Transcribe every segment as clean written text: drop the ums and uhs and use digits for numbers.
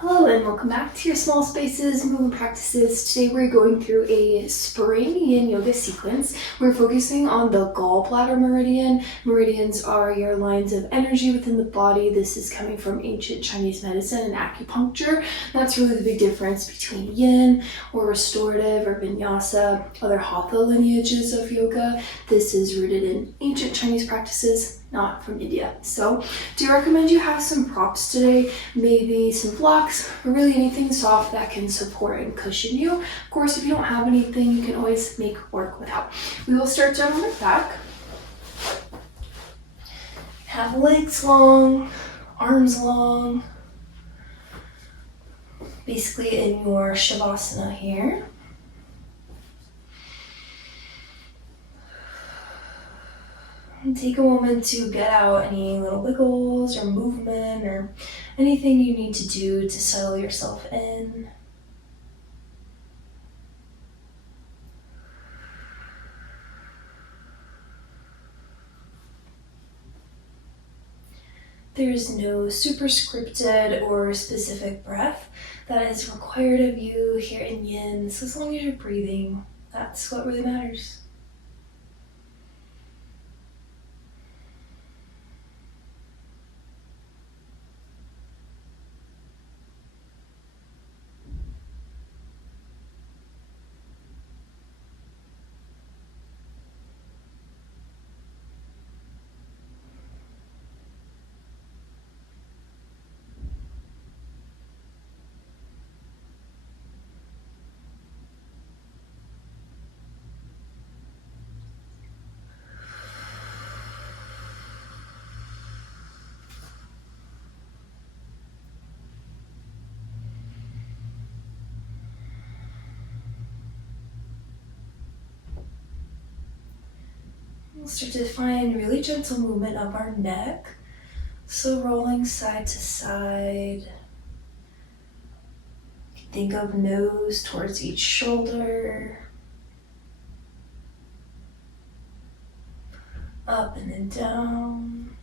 Hello and welcome back to your Small Spaces Movement Practices. Today we're going through a spring yin yoga sequence. We're focusing on the gallbladder meridian. Meridians are your lines of energy within the body. This is coming from ancient Chinese medicine and acupuncture. That's really the big difference between yin or restorative or vinyasa, other hatha lineages of yoga. This is rooted in ancient Chinese practices, not from India. So do recommend you have some props today, maybe some blocks, or really anything soft that can support and cushion you. Of course, if you don't have anything, you can always make work without. We will start down on the back. Have legs long, arms long, basically in your Shavasana here. And take a moment to get out any little wiggles or movement or anything you need to do to settle yourself in. There is no super scripted or specific breath that is required of you here in yin. So as long as you're breathing, that's what really matters. We'll start to find really gentle movement of our neck. So rolling side to side. Think of nose towards each shoulder. Up and then down.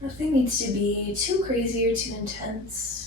Nothing needs to be too crazy or too intense.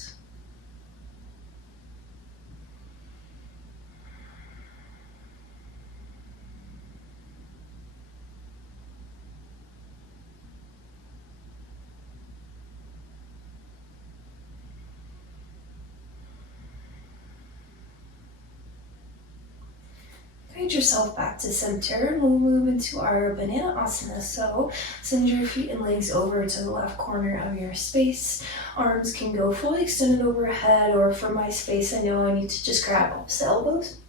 Guide yourself back to center and we'll move into our banana asana. So send your feet and legs over to the left corner of your space. Arms can go fully extended overhead, or for my space, I know I need to just grab opposite elbows.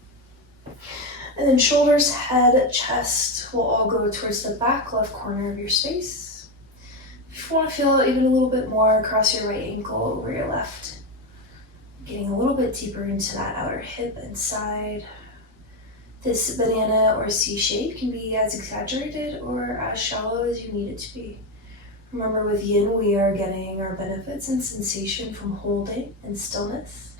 And then shoulders, head, chest will all go towards the back left corner of your space. If you want to feel even a little bit more, cross your right ankle over your left. Getting a little bit deeper into that outer hip and side. This banana or C shape can be as exaggerated or as shallow as you need it to be. Remember, with yin, we are getting our benefits and sensation from holding and stillness.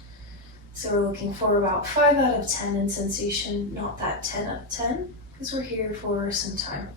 So we're looking for about 5 out of 10 in sensation, not that 10 out of 10, because we're here for some time.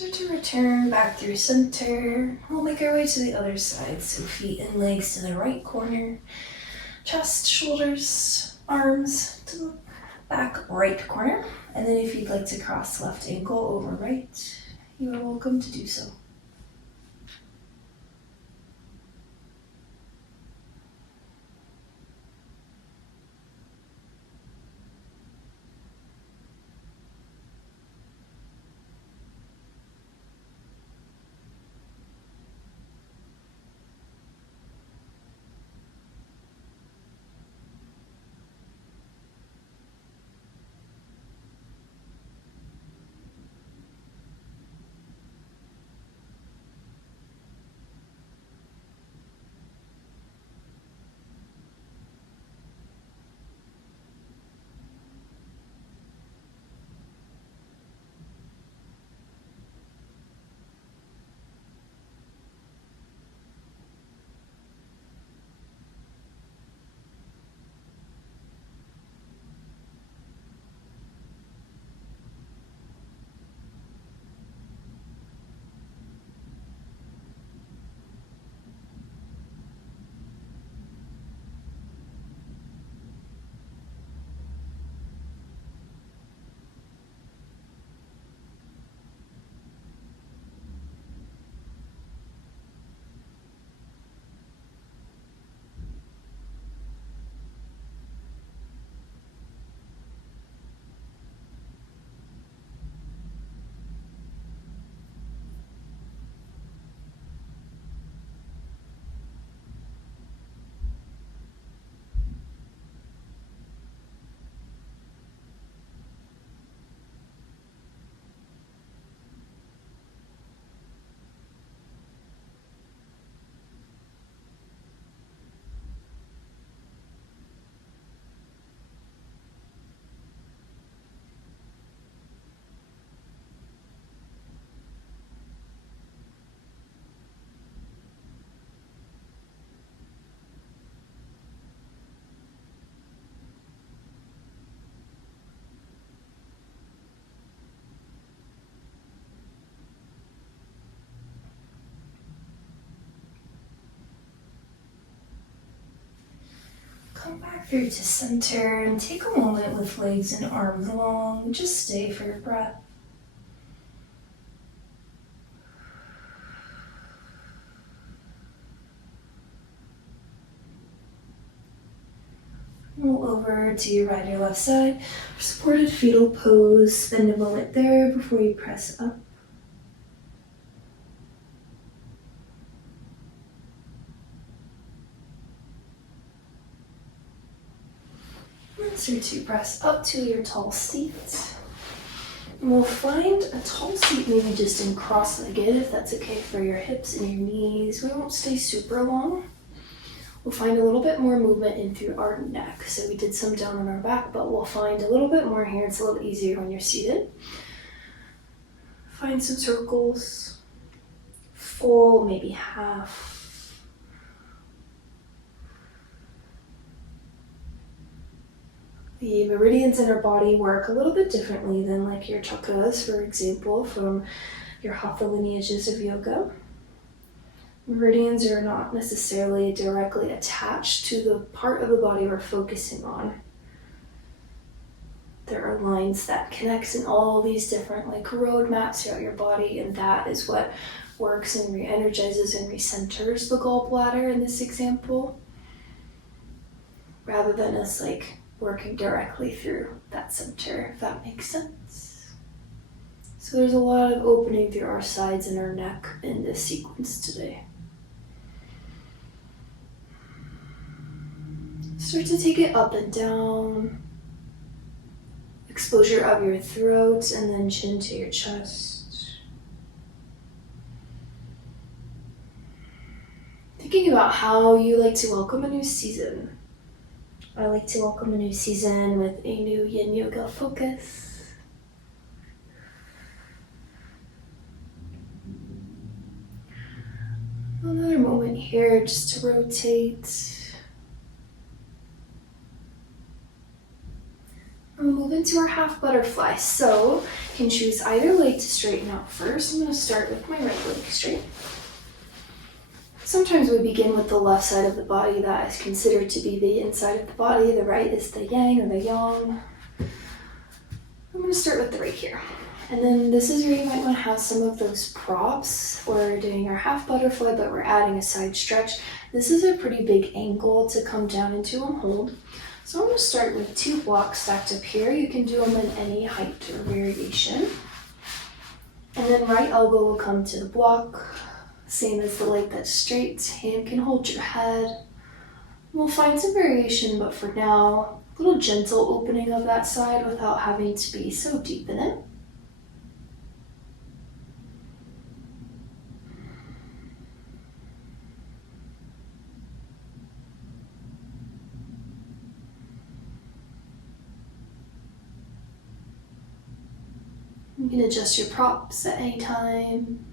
Start to return back through center. We'll make our way to the other side. So feet and legs to the right corner. Chest, shoulders, arms to the back right corner. And then if you'd like to cross left ankle over right, you are welcome to do so. Come back through to center and take a moment with legs and arms long. Just stay for your breath. Roll over to your right or left side. Supported fetal pose. Spend a moment there before you press up. Start to press up to your tall seat. And we'll find a tall seat maybe just in cross-legged if that's okay for your hips and your knees. We won't stay super long. We'll find a little bit more movement in through our neck. So we did some down on our back, but we'll find a little bit more here. It's a little easier when you're seated. Find some circles, full, maybe half. The meridians in our body work a little bit differently than like your chakras, for example, from your hatha lineages of yoga. Meridians are not necessarily directly attached to the part of the body we're focusing on. There are lines that connects in all these different like road maps throughout your body, and that is what works and re-energizes and recenters the gallbladder in this example, rather than us like working directly through that center, if that makes sense. So there's a lot of opening through our sides and our neck in this sequence today. Start to take it up and down. Exposure of your throat and then chin to your chest. Thinking about how you like to welcome a new season. I like to welcome a new season with a new Yin Yoga focus. Another moment here just to rotate. We'll move into our half butterfly. So you can choose either leg to straighten out first. I'm going to start with my right leg straight. Sometimes we begin with the left side of the body. That is considered to be the inside of the body. The right is the yang or the yang. I'm going to start with the right here. And then this is where you might want to have some of those props. We're doing our half butterfly, but we're adding a side stretch. This is a pretty big angle to come down into and hold. So I'm going to start with 2 blocks stacked up here. You can do them in any height or variation. And then right elbow will come to the block. Same as the leg that's straight. Hand can hold your head. We'll find some variation, but for now, a little gentle opening of that side without having to be so deep in it. You can adjust your props at any time.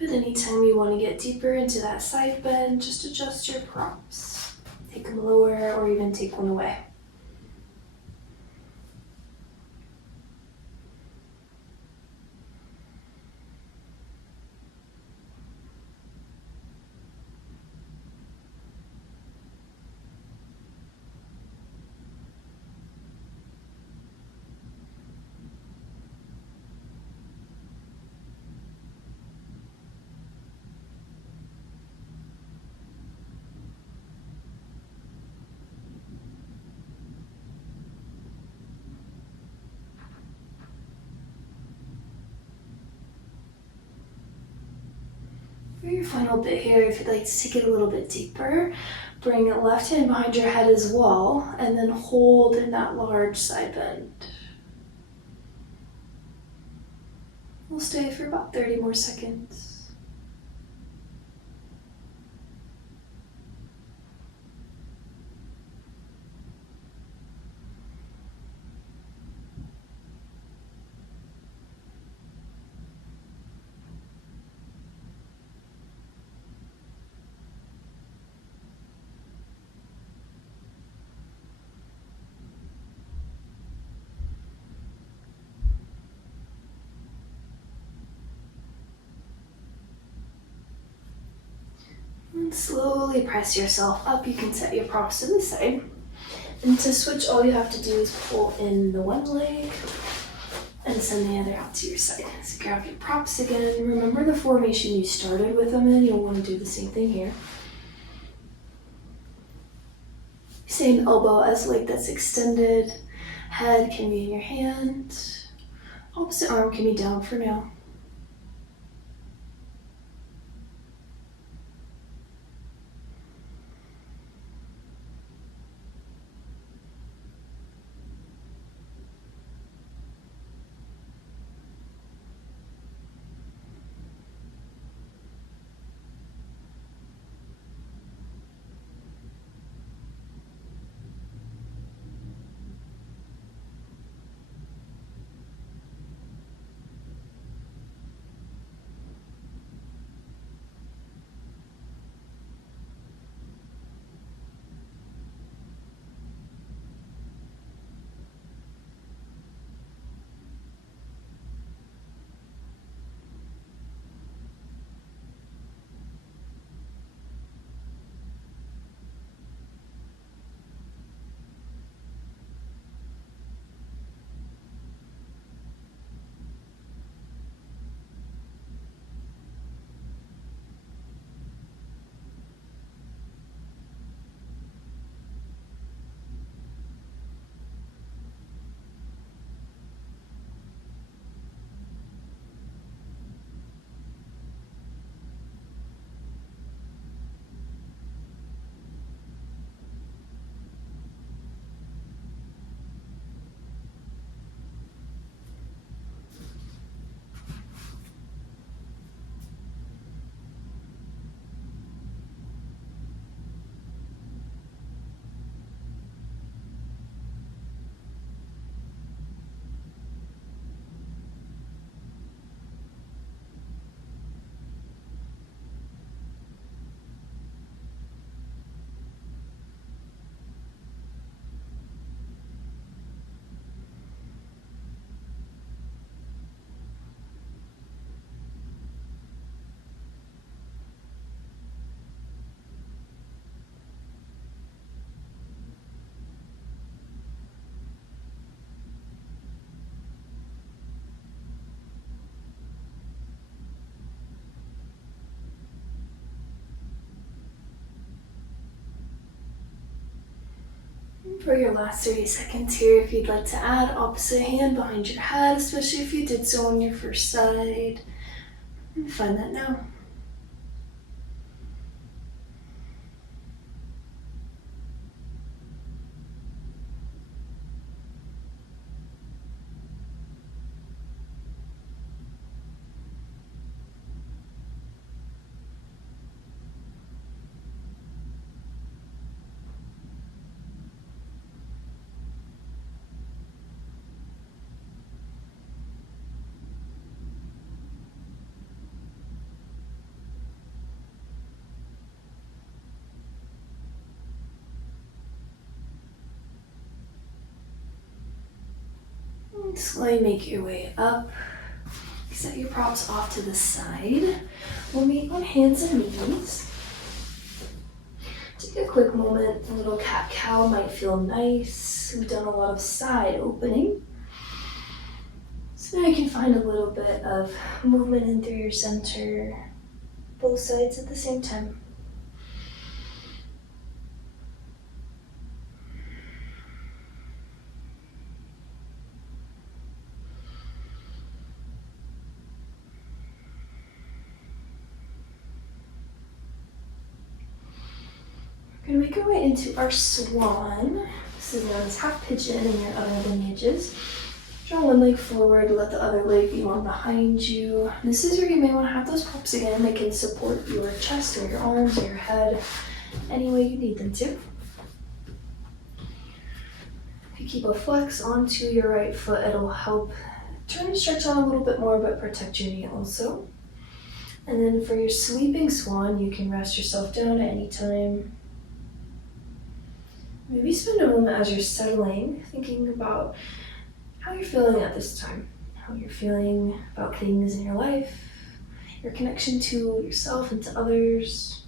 But anytime you want to get deeper into that side bend, just adjust your props. Take them lower or even take one away. For your final bit here, if you'd like to take it a little bit deeper, bring the left hand behind your head as well, and then hold in that large side bend. We'll stay for about 30 more seconds. And slowly press yourself up. You can set your props to the side. And to switch, all you have to do is pull in the one leg and send the other out to your side. So grab your props again. Remember the formation you started with them in. You'll want to do the same thing here. Same elbow as leg that's extended. Head can be in your hand. Opposite arm can be down for now. For your last 30 seconds here, if you'd like to add opposite hand behind your head, especially if you did so on your first side, and find that now. Slowly make your way up. Set your props off to the side. We'll meet on hands and knees. Take a quick moment. A little cat-cow might feel nice. We've done a lot of side opening. So now you can find a little bit of movement in through your center, both sides at the same time. We're going to make our way into our swan. This is known as half pigeon in your other lineages. Draw one leg forward, let the other leg be on behind you. This is where you may want to have those props again. They can support your chest or your arms or your head any way you need them to. If you keep a flex onto your right foot, it'll help turn and stretch on a little bit more, but protect your knee also. And then for your sweeping swan, you can rest yourself down at any time. Maybe spend a moment as you're settling, thinking about how you're feeling at this time, how you're feeling about things in your life, your connection to yourself and to others.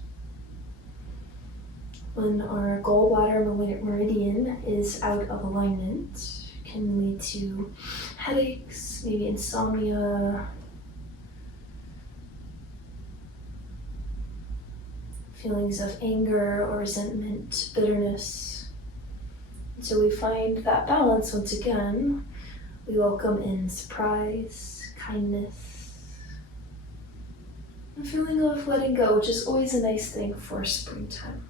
When our gallbladder meridian is out of alignment, it can lead to headaches, maybe insomnia, feelings of anger or resentment, bitterness. So we find that balance once again. We welcome in surprise, kindness, a feeling of letting go, which is always a nice thing for springtime.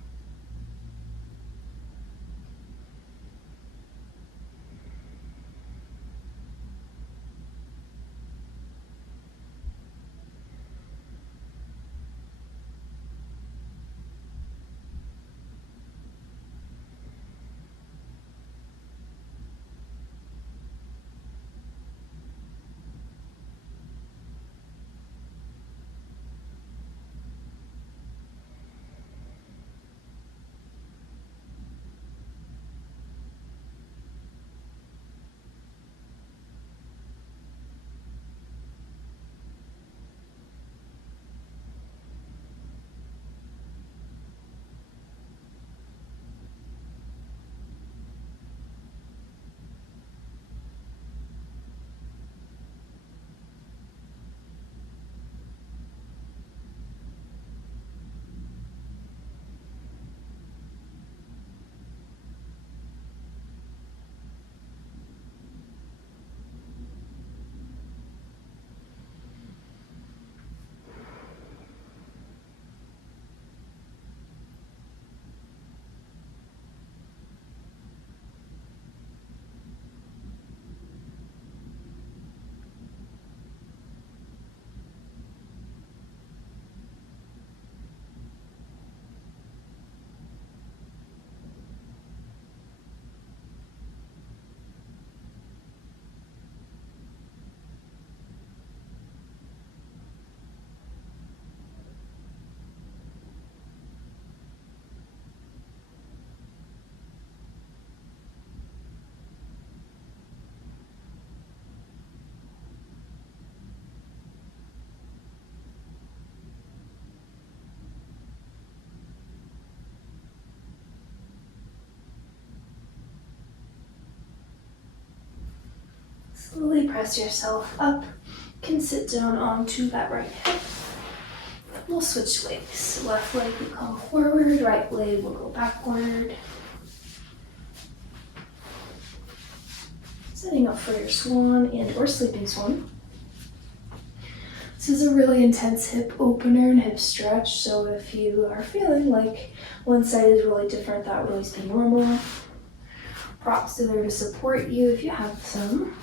Slowly press yourself up. You can sit down onto that right hip. We'll switch legs. Left leg will come forward, right leg will go backward. Setting up for your swan and or sleeping swan. This is a really intense hip opener and hip stretch, so if you are feeling like one side is really different, that would always be normal. Props are there to support you if you have some.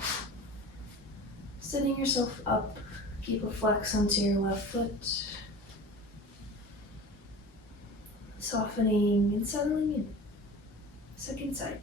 Setting yourself up, keep a flex onto your left foot. Softening and settling in. Second side.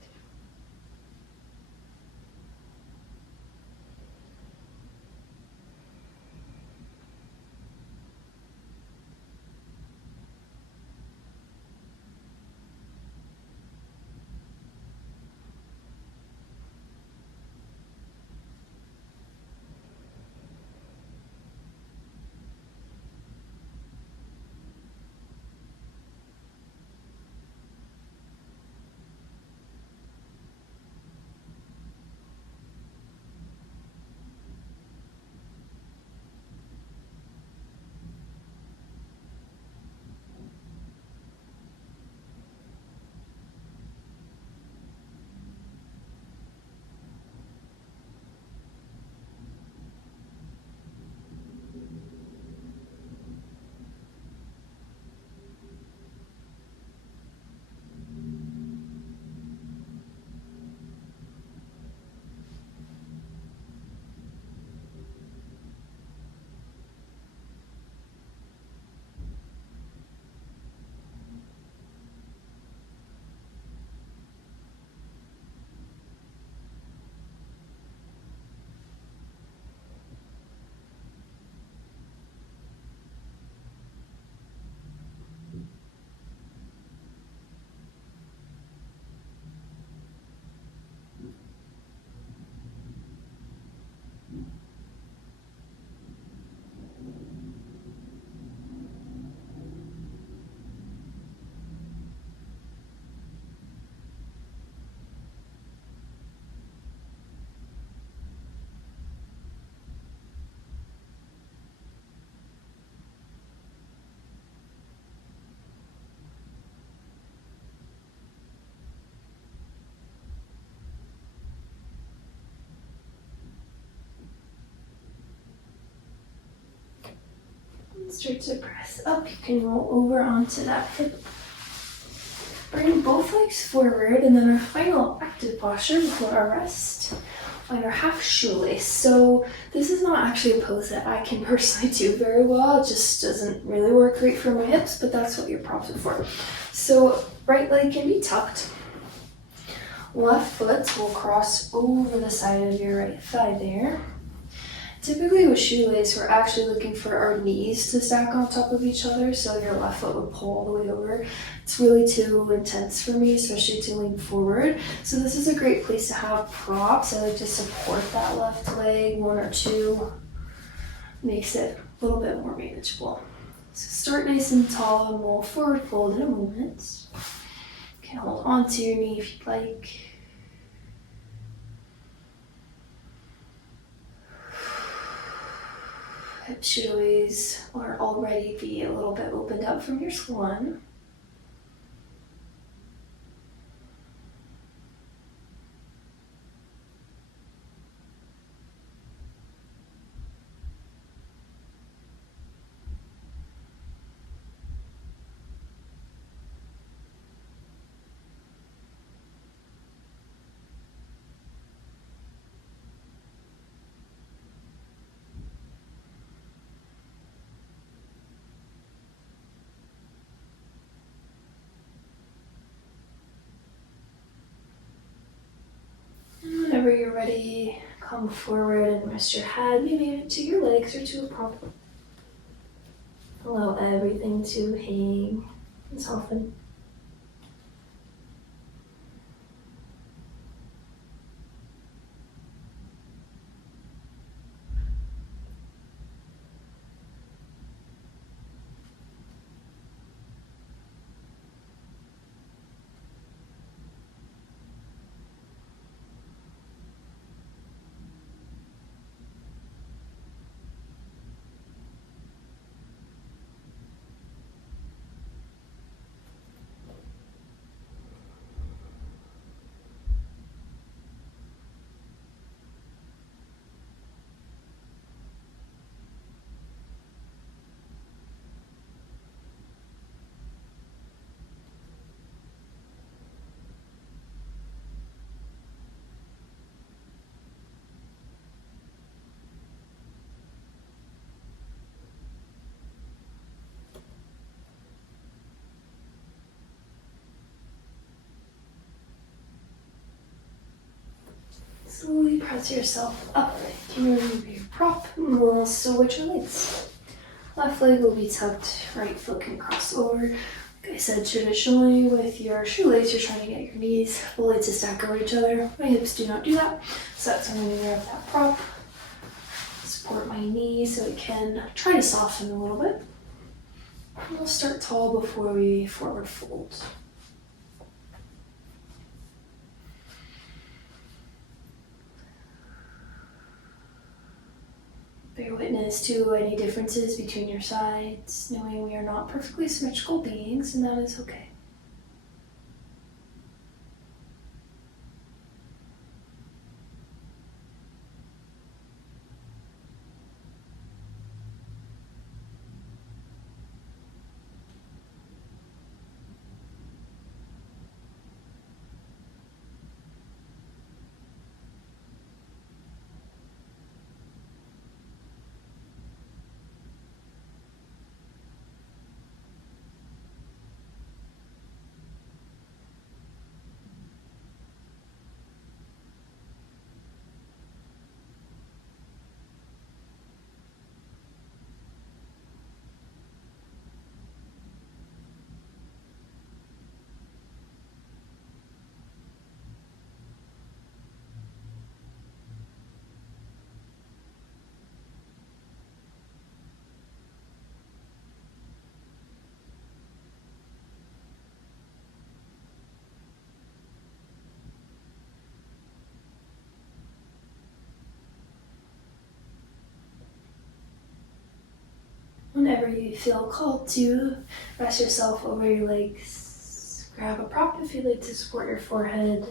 Start to press up. You can roll over onto that hip. Bring both legs forward, and then our final active posture before our rest. Find our half shoelace. So this is not actually a pose that I can personally do very well. It just doesn't really work great for my hips, but that's what your props are for. So right leg can be tucked. Left foot will cross over the side of your right thigh there. Typically with shoelace, we're actually looking for our knees to stack on top of each other, so your left foot would pull all the way over. It's really too intense for me, especially to lean forward. So this is a great place to have props. I like to support that left leg, one or two. Makes it a little bit more manageable. So start nice and tall, and we'll forward fold in a moment. You can hold onto your knee if you'd like. Hips should always or already be a little bit opened up from your swan. Whenever you're ready, come forward and rest your head, maybe to your legs or to a prop. Allow everything to hang and soften. press yourself up. You can remove your prop and we'll switch your legs. Left leg will be tucked, right foot can cross over. Like I said, traditionally with your shoelace, you're trying to get your knees fully to stack over each other. My hips do not do that, so that's when I'm going to grab that prop, support my knee so it can try to soften a little bit. We'll start tall before we forward fold. Bear witness to any differences between your sides, knowing we are not perfectly symmetrical beings, and that is okay. Whenever you feel called to, rest yourself over your legs. Grab a prop if you'd like to support your forehead.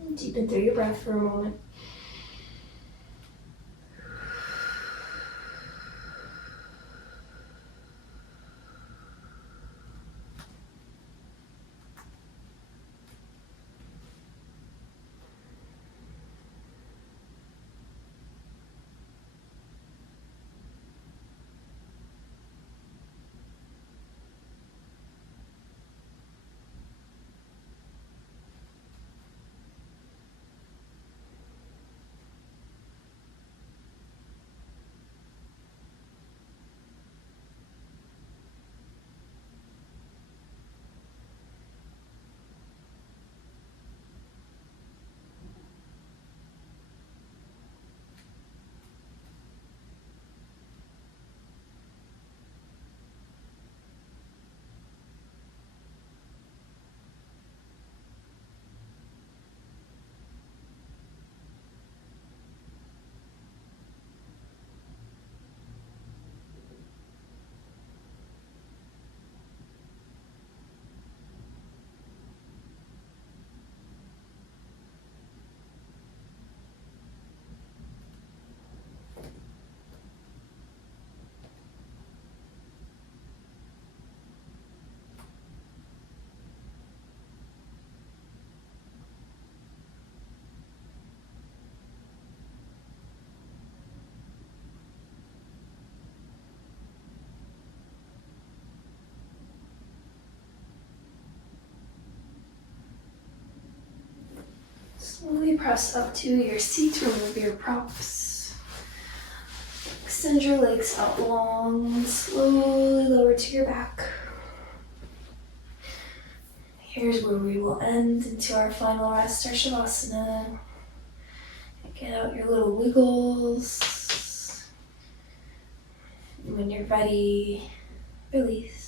And deepen through your breath for a moment. Slowly press up to your seat, remove your props. Extend your legs out long, slowly lower to your back. Here's where we will end into our final rest, our Shavasana. Get out your little wiggles. When you're ready, release.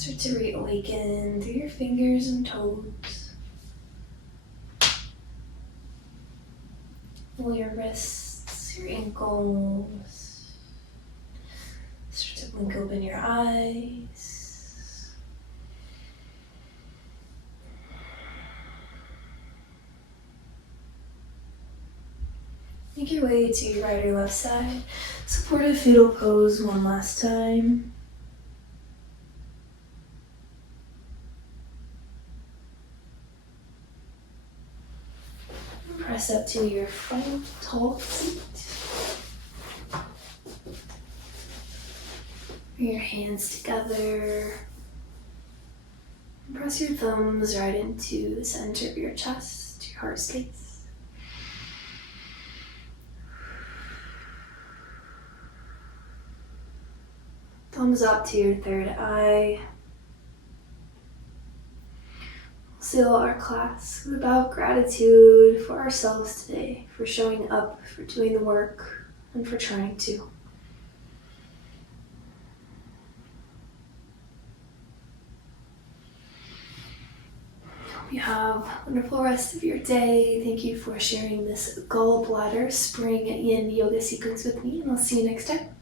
Start to reawaken through your fingers and toes. All your wrists, your ankles. Start to blink open your eyes. Make your way to your right or left side. Supportive fetal pose one last time. Press up to your front tall seat. Bring your hands together. Press your thumbs right into the center of your chest, your heart space. Thumbs up to your third eye. Seal our class with about gratitude for ourselves today, for showing up, for doing the work, and for trying to. Hope you have a wonderful rest of your day. Thank you for sharing this gallbladder spring yin yoga sequence with me, and I'll see you next time.